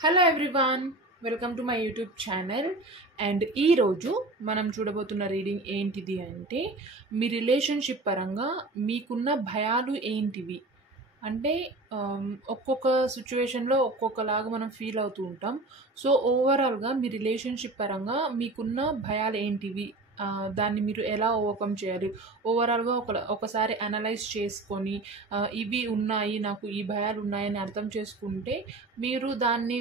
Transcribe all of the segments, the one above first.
Hello everyone, welcome to my YouTube channel. And ఈరోజు మనం చూడబోతున్న reading ఏంటిది అంటే, మీ రిలేషన్షిప్ పరంగా మీకున్న భయాలు ఏంటివి అంటే, ఒక్కొక్క సిచ్యువేషన్లో ఒక్కొక్కలాగా మనం ఫీల్ అవుతూ ఉంటాం. సో ఓవరాల్గా మీ రిలేషన్షిప్ పరంగా మీకున్న భయాలు ఏంటివి, దాన్ని మీరు ఎలా ఓవర్కమ్ చేయాలి, ఓవరాల్గా ఒకసారి అనలైజ్ చేసుకొని ఇవి ఉన్నాయి, నాకు ఈ భయాలు ఉన్నాయని అర్థం చేసుకుంటే మీరు దాన్ని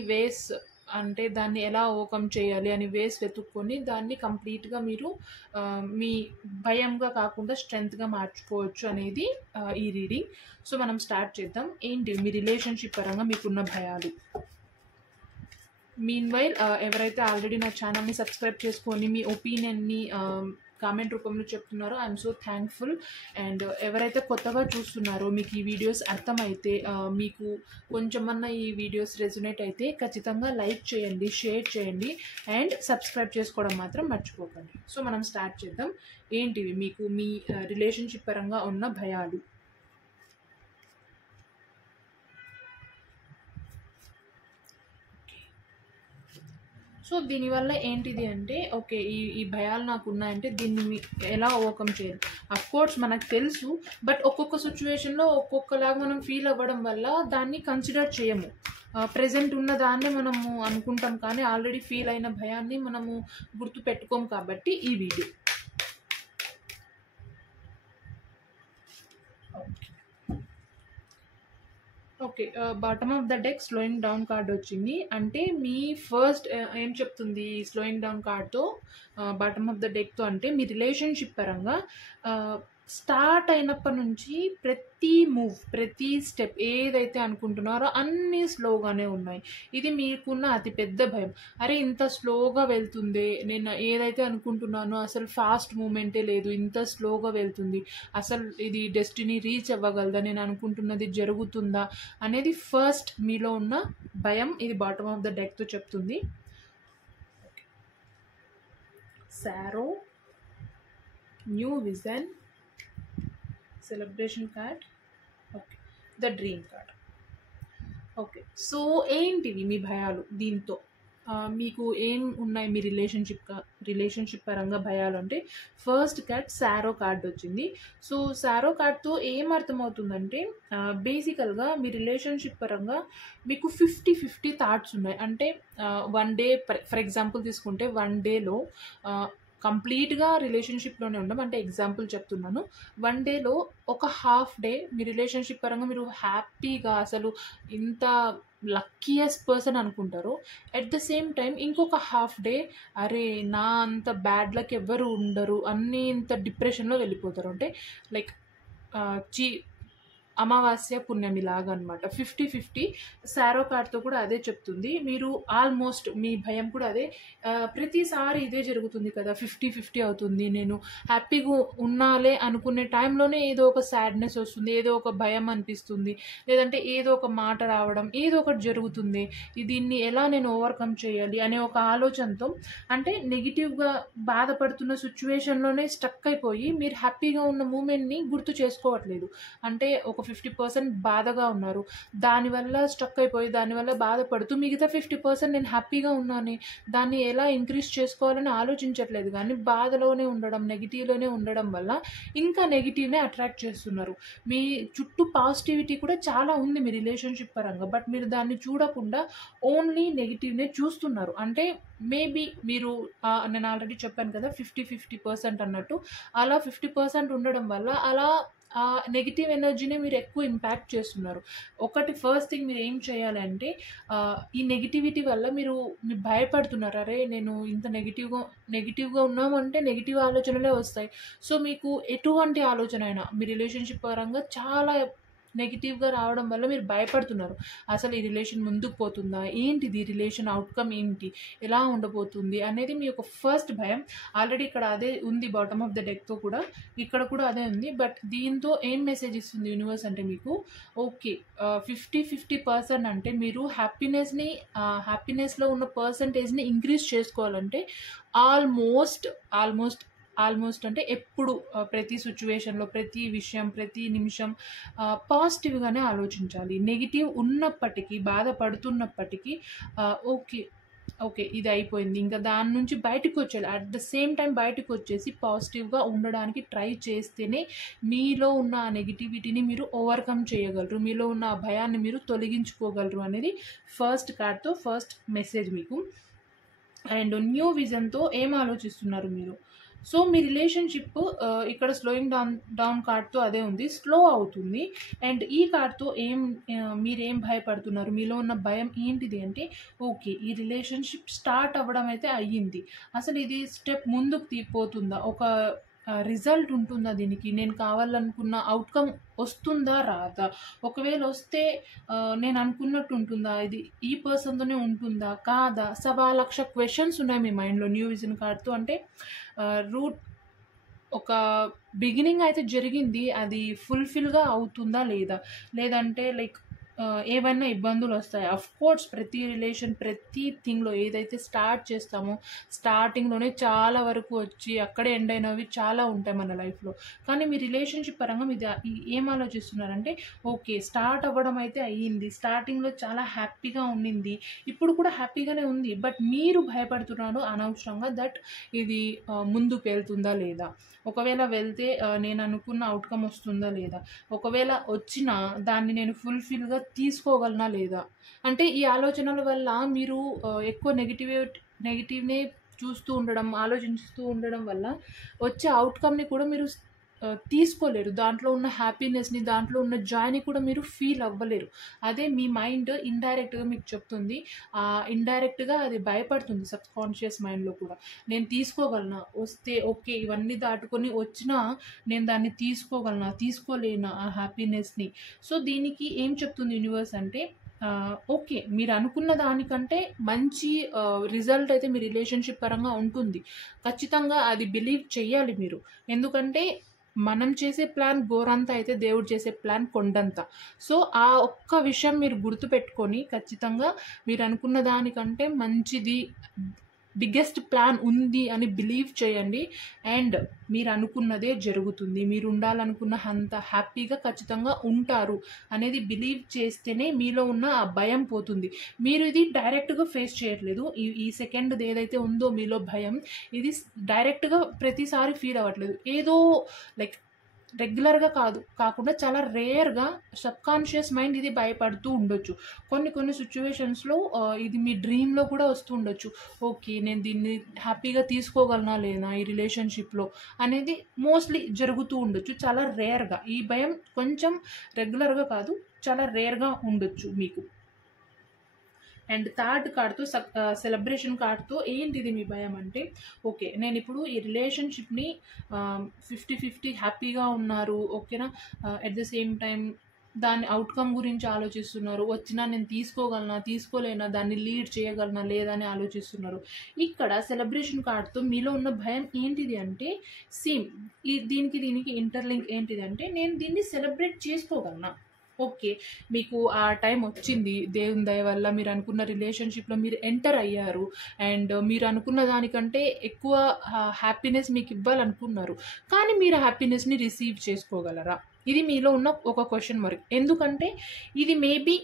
దాన్ని ఎలా ఓవర్కమ్ చేయాలి అని వెతుక్కొని దాన్ని కంప్లీట్గా మీరు మీ భయంగా కాకుండా స్ట్రెంగ్త్గా మార్చుకోవచ్చు అనేది ఈ రీడింగ్. సో మనం స్టార్ట్ చేద్దాం. ఏంటి మీ రిలేషన్షిప్ పరంగా మీకున్న భయాలు? మీన్ వైల్ ఎవరైతే ఆల్రెడీ నా ఛానల్ని సబ్స్క్రైబ్ చేసుకొని మీ ఒపీనియన్ని కామెంట్ రూపంలో చెప్తున్నారో ఐఎమ్ సో థ్యాంక్ఫుల్. అండ్ ఎవరైతే కొత్తగా చూస్తున్నారో, మీకు ఈ వీడియోస్ అర్థమైతే, మీకు కొంచెమన్నా ఈ వీడియోస్ రెజొనేట్ అయితే ఖచ్చితంగా లైక్ చేయండి, షేర్ చేయండి అండ్ సబ్స్క్రైబ్ చేసుకోవడం మాత్రం మర్చిపోకండి. సో మనం స్టార్ట్ చేద్దాం. ఏంటివి మీకు మీ రిలేషన్షిప్ పరంగా ఉన్న భయాలు? సో దీనివల్ల ఏంటిది అంటే, ఓకే ఈ భయాలు నాకు ఉన్నాయంటే దీన్ని ఎలా ఓవర్కమ్ చేయాలి? అఫ్కోర్స్ మనకు తెలుసు, బట్ ఒక్కొక్క సిచ్యువేషన్లో ఒక్కొక్కలాగా మనం ఫీల్ అవ్వడం వల్ల దాన్ని కన్సిడర్ చేయము. ప్రజెంట్ ఉన్న దాన్నే మనము అనుకుంటాం, కానీ ఆల్రెడీ ఫీల్ అయిన భయాన్ని మనము గుర్తు పెట్టుకోము. కాబట్టి ఈ video okay. Bottom of the deck slowing down card వచ్చింది. అంటే మీ ఫస్ట్ ఏం చెప్తుంది స్లోయింగ్ డౌన్ కార్డ్తో, బాటమ్ ఆఫ్ ద డెక్తో అంటే మీ రిలేషన్షిప్ పరంగా స్టార్ట్ అయినప్పటి నుంచి ప్రతి మూవ్, ప్రతి స్టెప్ ఏదైతే అనుకుంటున్నారో అన్నీ స్లోగానే ఉన్నాయి. ఇది మీకున్న అతిపెద్ద భయం. అరే ఇంత స్లోగా వెళ్తుంది, నేను ఏదైతే అనుకుంటున్నానో అసలు ఫాస్ట్ మూమెంటే లేదు, ఇంత స్లోగా వెళ్తుంది, అసలు ఇది డెస్టినీ రీచ్ అవ్వగలదా, నేను అనుకుంటున్నది జరుగుతుందా అనేది ఫస్ట్ మీలో ఉన్న భయం. ఇది బాటమ్ ఆఫ్ ద డెక్తో చెప్తుంది. Sorrow, new vision, celebration card, okay, the dream card. Okay, so ఏంటివి మీ భయాలు? దీంతో మీకు ఏం ఉన్నాయి మీ రిలేషన్షిప్ పరంగా భయాలు అంటే, ఫస్ట్ కార్డ్ సారో కార్డ్ వచ్చింది. సో సారో కార్డ్తో ఏం అర్థమవుతుందంటే, బేసికల్గా మీ రిలేషన్షిప్ పరంగా మీకు 50-50 థాట్స్ ఉన్నాయి. అంటే వన్ డే, ఫర్ ఎగ్జాంపుల్ తీసుకుంటే వన్ డేలో కంప్లీట్గా రిలేషన్షిప్లోనే ఉండం. అంటే ఎగ్జాంపుల్ చెప్తున్నాను, వన్ డేలో ఒక హాఫ్ డే మీ రిలేషన్షిప్ పరంగా మీరు హ్యాపీగా అసలు ఇంత లక్కీయెస్ట్ పర్సన్ అనుకుంటారు. ఎట్ ద సేమ్ టైం ఇంకొక హాఫ్ డే అరే నా అంత బ్యాడ్ లక్ ఎవ్వరు ఉండరు అన్నీ ఇంత డిప్రెషన్లో వెళ్ళిపోతారు. అంటే లైక్ అమావాస్య పుణ్యం ఇలాగా అనమాట. 50-50 సారో కార్డ్తో కూడా అదే చెప్తుంది. మీరు ఆల్మోస్ట్ మీ భయం కూడా అదే, ప్రతిసారి ఇదే జరుగుతుంది కదా, 50-50 అవుతుంది. నేను హ్యాపీగా ఉన్నాలే అనుకునే టైంలోనే ఏదో ఒక సాడ్నెస్ వస్తుంది, ఏదో ఒక భయం అనిపిస్తుంది, లేదంటే ఏదో ఒక మాట రావడం, ఏదో ఒకటి జరుగుతుంది, దీన్ని ఎలా నేను ఓవర్కమ్ చేయాలి అనే ఒక ఆలోచనతో, అంటే నెగిటివ్గా బాధపడుతున్న సిచ్యువేషన్లోనే స్టక్ అయిపోయి మీరు హ్యాపీగా ఉన్న మూమెంట్ని గుర్తు చేసుకోవట్లేదు. అంటే ఒక 50% బాధగా ఉన్నారు, దానివల్ల స్టక్ అయిపోయి దానివల్ల బాధపడుతూ మిగతా 50% నేను హ్యాపీగా ఉన్నాను, దాన్ని ఎలా ఇంక్రీజ్ చేసుకోవాలని ఆలోచించట్లేదు. కానీ బాధలోనే ఉండడం, నెగిటివ్లోనే ఉండడం వల్ల ఇంకా నెగిటివ్నే అట్రాక్ట్ చేస్తున్నారు. మీ చుట్టూ పాజిటివిటీ కూడా చాలా ఉంది మీ రిలేషన్షిప్ పరంగా, బట్ మీరు దాన్ని చూడకుండా ఓన్లీ నెగిటివ్నే చూస్తున్నారు. అంటే మేబీ మీరు నేను ఆల్రెడీ చెప్పాను కదా 50-50% అన్నట్టు, అలా 50% ఉండడం వల్ల అలా నెగిటివ్ ఎనర్జీని మీరు ఎక్కువ ఇంపాక్ట్ చేస్తున్నారు. ఒకటి ఫస్ట్ థింగ్ మీరు ఏం చేయాలంటే, ఈ నెగిటివిటీ వల్ల మీరు భయపడుతున్నారు, అరే నేను ఇంత నెగిటివ్గా ఉన్నాము అంటే నెగిటివ్ ఆలోచనలే వస్తాయి. సో మీకు ఎటువంటి ఆలోచన అయినా మీ రిలేషన్షిప్ పరంగా చాలా నెగిటివ్గా రావడం వల్ల మీరు భయపడుతున్నారు. అసలు ఈ రిలేషన్ ముందుకు పోతుందా, ఏంటిది రిలేషన్ అవుట్కమ్ ఏంటి, ఎలా ఉండబోతుంది అనేది మీ యొక్క ఫస్ట్ భయం. ఆల్రెడీ ఇక్కడ అదే ఉంది బాటమ్ ఆఫ్ ద డెక్తో కూడా, ఇక్కడ కూడా అదే ఉంది. బట్ దీంతో ఏం మెసేజ్ ఇస్తుంది యూనివర్స్ అంటే, మీకు ఓకే 50-50% అంటే మీరు హ్యాపీనెస్లో ఉన్న పర్సంటేజ్ని ఇంక్రీజ్ చేసుకోవాలంటే ఆల్మోస్ట్ ఆల్మోస్ట్ అంటే ఎప్పుడు ప్రతి సిచ్యువేషన్లో, ప్రతి విషయం, ప్రతి నిమిషం పాజిటివ్గానే ఆలోచించాలి. నెగిటివ్ ఉన్నప్పటికీ, బాధపడుతున్నప్పటికీ ఓకే, ఓకే ఇది అయిపోయింది, ఇంకా దాని నుంచి బయటకు వచ్చేయాలి. అట్ ద సేమ్ టైం బయటకు వచ్చేసి పాజిటివ్గా ఉండడానికి ట్రై చేస్తేనే మీలో ఉన్న ఆ నెగిటివిటీని మీరు ఓవర్కమ్ చేయగలరు, మీలో ఉన్న ఆ భయాన్ని మీరు తొలగించుకోగలరు అనేది ఫస్ట్ కార్డ్తో ఫస్ట్ మెసేజ్ మీకు. అండ్ న్యూ విజన్తో ఏం ఆలోచిస్తున్నారు మీరు? సో మీ రిలేషన్షిప్ ఇక్కడ స్లోయింగ్ డౌన్ కార్డ్తో అదే ఉంది, స్లో అవుతుంది. అండ్ ఈ కార్డ్తో మీరేం భయపడుతున్నారు, మీలో ఉన్న భయం ఏంటిది అంటే ఓకే ఈ రిలేషన్షిప్ స్టార్ట్ అవ్వడం అయితే అయ్యింది, అసలు ఇది స్టెప్ ముందుకు పోతుందా, ఒక రిజల్ట్ ఉంటుందా, దీనికి నేను కావాలనుకున్న అవుట్కమ్ వస్తుందా రాదా, ఒకవేళ వస్తే నేను అనుకున్నట్టు ఉంటుందా, ఇది ఈ పర్సన్తోనే ఉంటుందా కాదా, 1,00,000 క్వశ్చన్స్ ఉన్నాయి మీ మైండ్లో న్యూ విజన్ కార్డ్తో. అంటే రూట్ ఒక బిగినింగ్ అయితే జరిగింది, అది ఫుల్ఫిల్గా అవుతుందా లేదా, లేదంటే లైక్ ఏవైనా ఇబ్బందులు వస్తాయి. అఫ్ కోర్స్ ప్రతి రిలేషన్, ప్రతి థింగ్లో ఏదైతే స్టార్ట్ చేస్తామో స్టార్టింగ్లోనే చాలా వరకు వచ్చి అక్కడే ఎండ్ అయినవి చాలా ఉంటాయి మన లైఫ్లో. కానీ మీ రిలేషన్షిప్ పరంగా మీరు ఏం ఆలోచిస్తున్నారంటే ఓకే స్టార్ట్ అవ్వడం అయితే అయ్యింది, స్టార్టింగ్లో చాలా హ్యాపీగా ఉండింది, ఇప్పుడు కూడా హ్యాపీగానే ఉంది, బట్ మీరు భయపడుతున్నారు అనవసరంగా దట్ ఇది ముందుకు వెళ్తుందా లేదా, ఒకవేళ వెళ్తే నేను అనుకున్న అవుట్కమ్ వస్తుందా లేదా, ఒకవేళ వచ్చినా దాన్ని నేను ఫుల్ఫిల్గా తీసుకోగలనా లేదా. అంటే ఈ ఆలోచనల వల్ల మీరు ఎక్కువ నెగిటివ్నే చూస్తూ ఉండడం, ఆలోచిస్తూ ఉండడం వల్ల వచ్చే అవుట్కమ్ని కూడా మీరు తీసుకోలేరు, దాంట్లో ఉన్న హ్యాపీనెస్ని, దాంట్లో ఉన్న జాయ్ని కూడా మీరు ఫీల్ అవ్వలేరు. అదే మీ మైండ్ ఇండైరెక్ట్గా మీకు చెప్తుంది, ఇండైరెక్ట్గా అది భయపడుతుంది సబ్కాన్షియస్ మైండ్లో కూడా, నేను తీసుకోగలనా, వస్తే ఓకే ఇవన్నీ దాటుకొని వచ్చినా నేను దాన్ని తీసుకోలేనా ఆ హ్యాపీనెస్ని. సో దీనికి ఏం చెప్తుంది యూనివర్స్ అంటే ఓకే మీరు అనుకున్న దానికంటే మంచి రిజల్ట్ అయితే మీ రిలేషన్షిప్ పరంగా ఉంటుంది, ఖచ్చితంగా అది బిలీవ్ చెయ్యాలి మీరు. ఎందుకంటే మనం చేసే ప్లాన్ గోరంత అయితే దేవుడు చేసే ప్లాన్ కొండంత. సో ఆ ఒక్క విషయం మీరు గుర్తుపెట్టుకొని ఖచ్చితంగా మీరు అనుకున్న దానికంటే మంచిది, బిగ్గెస్ట్ ప్లాన్ ఉంది అని బిలీవ్ చేయండి. అండ్ మీరు అనుకున్నదే జరుగుతుంది, మీరు ఉండాలనుకున్న అంత హ్యాపీగా ఖచ్చితంగా ఉంటారు అనేది బిలీవ్ చేస్తేనే మీలో ఉన్న ఆ భయం పోతుంది. మీరు ఇది డైరెక్ట్గా ఫేస్ చేయట్లేదు, ఈ సెకండ్ ఏదైతే ఉందో మీలో భయం, ఇది డైరెక్ట్గా ప్రతిసారి ఫీల్ అవ్వట్లేదు, ఏదో లైక్ రెగ్యులర్గా కాకుండా చాలా రేర్గా సబ్కాన్షియస్ మైండ్ ఇది భయపడుతూ ఉండొచ్చు. కొన్ని సిచ్యువేషన్స్లో ఇది మీ డ్రీమ్లో కూడా వస్తూ ఉండొచ్చు, ఓకే నేను దీన్ని హ్యాపీగా తీసుకోగలనా లేదా ఈ రిలేషన్షిప్లో అనేది మోస్ట్లీ జరుగుతూ ఉండొచ్చు, చాలా రేర్గా. ఈ భయం కొంచెం రెగ్యులర్గా కాదు, చాలా రేర్గా ఉండొచ్చు మీకు. అండ్ థర్డ్ కార్డ్తో సెలబ్రేషన్ కార్డ్తో ఏంటిది మీ భయం అంటే ఓకే నేను ఇప్పుడు ఈ రిలేషన్షిప్ని 50-50 హ్యాపీగా ఉన్నారు ఓకేనా, అట్ ద సేమ్ టైం దాని అవుట్కమ్ గురించి ఆలోచిస్తున్నారు, వచ్చినా నేను తీసుకోలేనా, దాన్ని లీడ్ చేయగలనా లేదా అని ఆలోచిస్తున్నారు. ఇక్కడ సెలబ్రేషన్ కార్డ్తో మీలో ఉన్న భయం ఏంటిది అంటే సేమ్ దీనికి ఇంటర్లింక్ ఏంటిది అంటే నేను దీన్ని సెలబ్రేట్ చేసుకోగలనా. ఓకే మీకు ఆ టైం వచ్చింది, దేవుని దయ వల్ల మీరు అనుకున్న రిలేషన్షిప్లో మీరు ఎంటర్ అయ్యారు, అండ్ మీరు అనుకున్న దానికంటే ఎక్కువ హ్యాపీనెస్ మీకు ఇవ్వాలనుకున్నారు, కానీ మీరు హ్యాపీనెస్ని రిసీవ్ చేసుకోగలరా, ఇది మీలో ఉన్న ఒక క్వశ్చన్ మార్క్. ఎందుకంటే ఇది మేబీ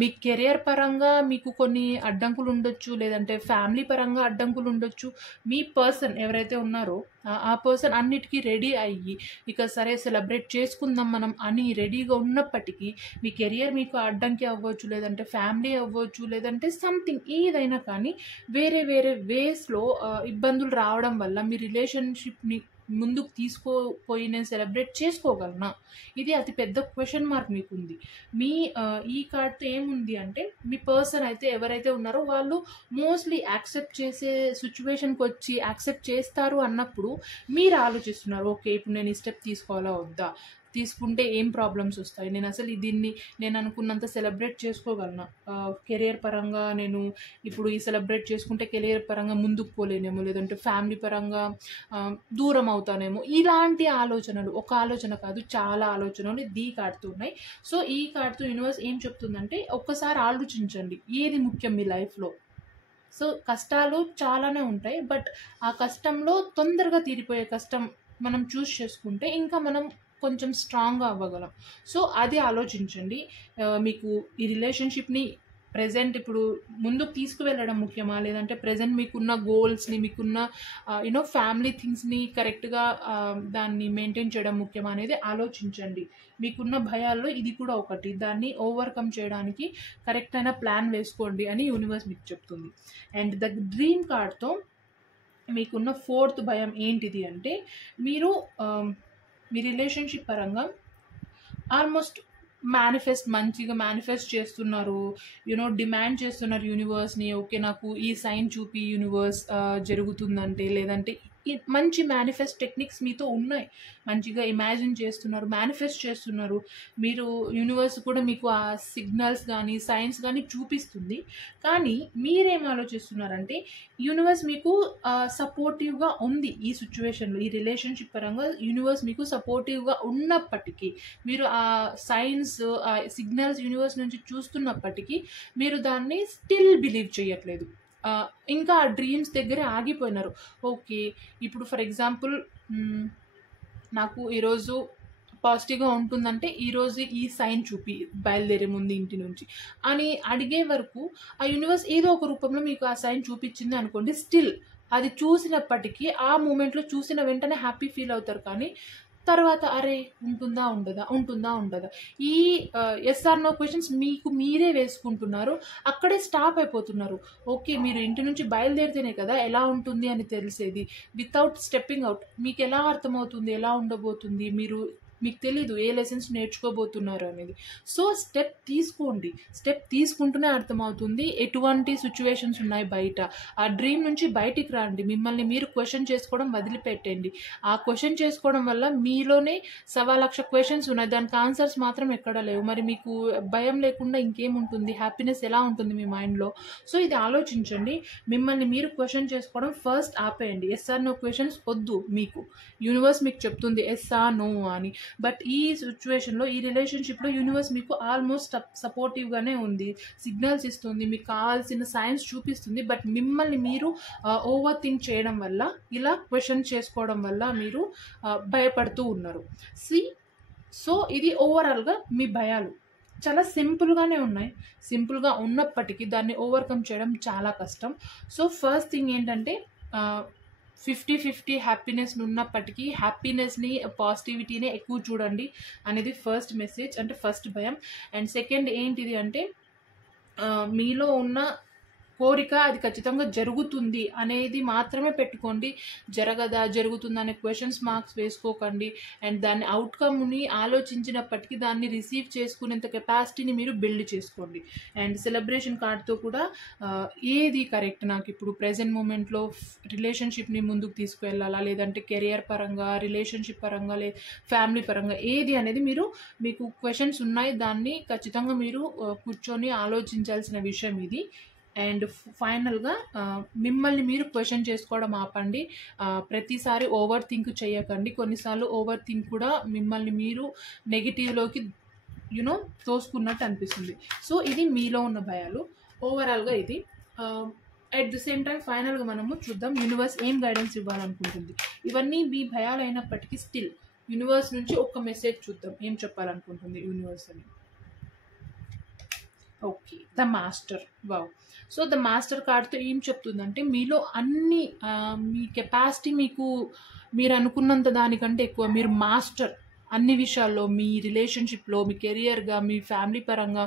మీ కెరియర్ పరంగా మీకు కొన్ని అడ్డంకులు ఉండొచ్చు, లేదంటే ఫ్యామిలీ పరంగా అడ్డంకులు ఉండొచ్చు. మీ పర్సన్ ఎవరైతే ఉన్నారో ఆ పర్సన్ అన్నిటికీ రెడీ అయ్యి ఇక సరే సెలబ్రేట్ చేసుకుందాం మనం అని రెడీగా ఉన్నప్పటికీ మీ కెరియర్ మీకు అడ్డంకి అవ్వచ్చు, లేదంటే ఫ్యామిలీ అవ్వచ్చు, లేదంటే సంథింగ్ ఏదైనా కానీ వేరే వేస్లో ఇబ్బందులు రావడం వల్ల మీ రిలేషన్షిప్ని ముందుకు తీసుకుపోయి నేను సెలబ్రేట్ చేసుకోగలనా, ఇది అతి పెద్ద క్వశ్చన్ మార్క్ మీకుంది. మీ ఈ కార్డ్తో ఏముంది అంటే మీ పర్సన్ అయితే ఎవరైతే ఉన్నారో వాళ్ళు మోస్ట్లీ యాక్సెప్ట్ చేసే సిచ్యువేషన్కి వచ్చి యాక్సెప్ట్ చేస్తారు అన్నప్పుడు మీరు ఆలోచిస్తున్నారు ఓకే ఇప్పుడు నేను ఈ స్టెప్ తీసుకోవాలా వద్దా, తీసుకుంటే ఏం ప్రాబ్లమ్స్ వస్తాయి, నేను అసలు దీన్ని నేను అనుకున్నంత సెలబ్రేట్ చేసుకోగలనా, కెరియర్ పరంగా నేను ఇప్పుడు ఈ సెలబ్రేట్ చేసుకుంటే కెరియర్ పరంగా ముందుకు పోలేనేమో, లేదంటే ఫ్యామిలీ పరంగా దూరం అవుతానేమో, ఇలాంటి ఆలోచనలు ఒక ఆలోచన కాదు చాలా ఆలోచనలు ఈ కార్డ్తో ఉన్నాయి. సో ఈ కార్డ్తో యూనివర్స్ ఏం చెప్తుందంటే ఒక్కసారి ఆలోచించండి ఏది ముఖ్యం మీ లైఫ్లో, సో కష్టాలు చాలానే ఉంటాయి, బట్ ఆ కష్టంలో తొందరగా తీరిపోయే కష్టం మనం చూస్ చేసుకుంటే ఇంకా మనం కొంచెం స్ట్రాంగ్గా అవ్వగలం. సో అది ఆలోచించండి. మీకు ఈ రిలేషన్షిప్ని ప్రెజెంట్ ఇప్పుడు ముందుకు తీసుకువెళ్ళడం ముఖ్యమా, లేదంటే ప్రెజెంట్ మీకున్న గోల్స్ని, మీకున్న ఫ్యామిలీ థింగ్స్ని కరెక్ట్గా దాన్ని మెయింటైన్ చేయడం ముఖ్యమా అనేది ఆలోచించండి. మీకున్న భయాల్లో ఇది కూడా ఒకటి. దాన్ని ఓవర్కమ్ చేయడానికి కరెక్ట్ అయిన ప్లాన్ వేసుకోండి అని యూనివర్స్ మీకు చెప్తుంది. అండ్ ద డ్రీమ్ కార్డ్తో మీకున్న 4th భయం ఏంటిది అంటే, మీరు మీ రిలేషన్షిప్ పరంగా ఆల్మోస్ట్ మంచిగా మేనిఫెస్ట్ చేస్తున్నారు, డిమాండ్ చేస్తున్నారు యూనివర్స్ని. ఓకే, నాకు ఈ సైన్ చూపి యూనివర్స్ జరుగుతుందంటే, లేదంటే మంచి మేనిఫెస్ట్ టెక్నిక్స్ మీతో ఉన్నాయి, మంచిగా ఇమాజిన్ చేస్తున్నారు, మేనిఫెస్ట్ చేస్తున్నారు మీరు. యూనివర్స్ కూడా మీకు ఆ సిగ్నల్స్ కానీ సైన్స్ కానీ చూపిస్తుంది. కానీ మీరేం ఆలోచిస్తున్నారంటే, యూనివర్స్ మీకు సపోర్టివ్గా ఉంది ఈ సిచ్యువేషన్లో, ఈ రిలేషన్షిప్ పరంగా యూనివర్స్ మీకు సపోర్టివ్గా ఉన్నప్పటికీ, మీరు ఆ సైన్స్ ఆ సిగ్నల్స్ యూనివర్స్ నుంచి చూస్తున్నప్పటికీ మీరు దాన్ని స్టిల్ బిలీవ్ చేయట్లేదు. ఇంకా ఆ డ్రీమ్స్ దగ్గరే ఆగిపోయినారు. ఓకే, ఇప్పుడు ఫర్ ఎగ్జాంపుల్ నాకు ఈరోజు పాజిటివ్గా ఉంటుందంటే ఈరోజు ఈ సైన్ చూపి బయలుదేరే ముందు ఇంటి నుంచి అని అడిగే వరకు ఆ యూనివర్స్ ఏదో ఒక రూపంలో మీకు ఆ సైన్ చూపించింది అనుకోండి. స్టిల్ అది చూసినప్పటికీ ఆ మూమెంట్లో చూసిన వెంటనే హ్యాపీ ఫీల్ అవుతారు, కానీ తర్వాత అరే ఉంటుందా ఉండదా ఈ ఎస్ఆర్ నో క్వశ్చన్స్ మీకు మీరే వేసుకుంటున్నారు, అక్కడే స్టాప్ అయిపోతున్నారు. ఓకే, మీరు ఇంటి నుంచి బయలుదేరితేనే కదా ఎలా ఉంటుంది అని తెలిసేది. వితౌట్ స్టెప్పింగ్ అవుట్ మీకు ఎలా అర్థమవుతుంది ఎలా ఉండబోతుంది, మీకు తెలీదు ఏ లెసన్స్ నేర్చుకోబోతున్నారు అనేది. సో స్టెప్ తీసుకోండి, స్టెప్ తీసుకుంటూనే అర్థమవుతుంది ఎటువంటి సిచ్యువేషన్స్ ఉన్నాయి బయట. ఆ డ్రీమ్ నుంచి బయటికి రండి, మిమ్మల్ని మీరు క్వశ్చన్ చేసుకోవడం వదిలిపెట్టండి. ఆ క్వశ్చన్ చేసుకోవడం వల్ల మీలోనే 1,00,000 క్వశ్చన్స్ ఉన్నాయి, దానికి ఆన్సర్స్ మాత్రం ఎక్కడ లేవు. మరి మీకు భయం లేకుండా ఇంకేముంటుంది, హ్యాపీనెస్ ఎలా ఉంటుంది మీ మైండ్లో? సో ఇది ఆలోచించండి. మిమ్మల్ని మీరు క్వశ్చన్ చేసుకోవడం ఫస్ట్ ఆపేయండి. ఎస్ఆర్ నో క్వశ్చన్స్ వద్దు మీకు. యూనివర్స్ మీకు చెప్తుంది ఎస్ఆర్ నో అని, బట్ ఈ సిచ్యువేషన్లో ఈ రిలేషన్షిప్లో యూనివర్స్ మీకు ఆల్మోస్ట్ సపోర్టివ్గానే ఉంది, సిగ్నల్స్ ఇస్తుంది, మీకు కావాల్సిన సైన్స్ చూపిస్తుంది. బట్ మిమ్మల్ని మీరు ఓవర్ థింక్ చేయడం వల్ల, ఇలా క్వశ్చన్ చేసుకోవడం వల్ల మీరు భయపడుతూ ఉన్నారు. సో ఇది ఓవరాల్గా మీ భయాలు చాలా సింపుల్గానే ఉన్నాయి. సింపుల్గా ఉన్నప్పటికీ దాన్ని ఓవర్కమ్ చేయడం చాలా కష్టం. సో ఫస్ట్ థింగ్ ఏంటంటే 50-50 హ్యాపీనెస్ ఉన్నప్పటికీ హ్యాపీనెస్ని పాజిటివిటీనే ఎక్కువ చూడండి అనేది ఫస్ట్ మెసేజ్, అంటే ఫస్ట్ భయం. అండ్ సెకండ్ ఏంటిది అంటే, మీలో ఉన్న కోరిక అది ఖచ్చితంగా జరుగుతుంది అనేది మాత్రమే పెట్టుకోండి. జరుగుతుందా అనే క్వశ్చన్స్ మార్క్స్ వేసుకోకండి. అండ్ దాని అవుట్కమ్ని ఆలోచించినప్పటికీ దాన్ని రిసీవ్ చేసుకునేంత కెపాసిటీని మీరు బిల్డ్ చేసుకోండి. అండ్ సెలబ్రేషన్ కార్డ్తో కూడా ఏది కరెక్ట్, నాకు ఇప్పుడు ప్రజెంట్ మూమెంట్లో రిలేషన్షిప్ని ముందుకు తీసుకువెళ్ళాలా, లేదంటే కెరియర్ పరంగా, రిలేషన్షిప్ పరంగా, ఫ్యామిలీ పరంగా, ఏది అనేది మీకు క్వశ్చన్స్ ఉన్నాయి. దాన్ని ఖచ్చితంగా మీరు కూర్చొని ఆలోచించాల్సిన విషయం ఇది. అండ్ ఫైనల్గా మిమ్మల్ని మీరు క్వశ్చన్ చేసుకోవడం ఆపండి. ప్రతిసారి ఓవర్ థింక్ చేయకండి. కొన్నిసార్లు ఓవర్ థింక్ కూడా మిమ్మల్ని మీరు నెగిటివ్లోకి తోసుకున్నట్టు అనిపిస్తుంది. సో ఇది మీలో ఉన్న భయాలు ఓవరాల్గా ఇది. అట్ ది సేమ్ టైం ఫైనల్గా మనము చూద్దాం యూనివర్స్ ఏం గైడెన్స్ ఇవ్వాలనుకుంటుంది. ఇవన్నీ మీ భయాలు అయినప్పటికీ స్టిల్ యూనివర్స్ నుంచి ఒక మెసేజ్ చూద్దాం, ఏం చెప్పాలనుకుంటుంది యూనివర్స్ అని. Okay, the master. Wow. So the master కార్డ్తో ఏం చెప్తుందంటే, మీలో అన్ని మీ కెపాసిటీ మీరు అనుకున్నంత దానికంటే ఎక్కువ, మీరు మాస్టర్ అన్ని విషయాల్లో, మీ రిలేషన్షిప్లో, మీ కెరియర్గా, మీ ఫ్యామిలీ పరంగా,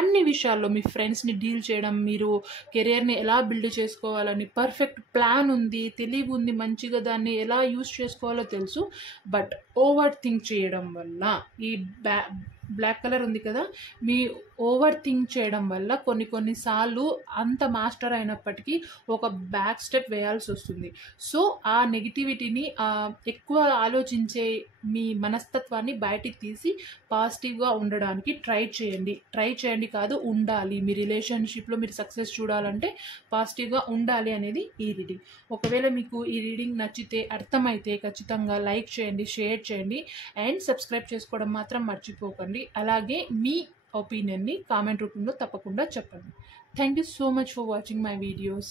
అన్ని విషయాల్లో. మీ ఫ్రెండ్స్ని డీల్ చేయడం, మీరు కెరియర్ని ఎలా బిల్డ్ చేసుకోవాలని పర్ఫెక్ట్ ప్లాన్ ఉంది, తెలివి ఉంది, మంచిగా దాన్ని ఎలా యూజ్ చేసుకోవాలో తెలుసు. బట్ ఓవర్ థింక్ చేయడం వల్ల, ఈ బ్లాక్ కలర్ ఉంది కదా, మీ ఓవర్ థింక్ చేయడం వల్ల కొన్నిసార్లు అంత మాస్టర్ అయినప్పటికీ ఒక బ్యాక్ స్టెప్ వేయాల్సి వస్తుంది. సో ఆ నెగిటివిటీని, ఎక్కువ ఆలోచించే మీ మనస్తత్వాన్ని బయటికి తీసి పాజిటివ్గా ఉండడానికి ట్రై చేయండి కాదు, ఉండాలి. మీ రిలేషన్షిప్లో మీరు సక్సెస్ చూడాలంటే పాజిటివ్గా ఉండాలి అనేది ఈ రీడింగ్. ఒకవేళ మీకు ఈ రీడింగ్ నచ్చితే, అర్థమైతే ఖచ్చితంగా లైక్ చేయండి, షేర్ చేయండి అండ్ సబ్స్క్రైబ్ చేసుకోవడం మాత్రం మర్చిపోకండి. అలాగే మీ ఒపీనియన్ని కామెంట్ రూపంలో తప్పకుండా చెప్పండి. Thank you so much for watching my videos.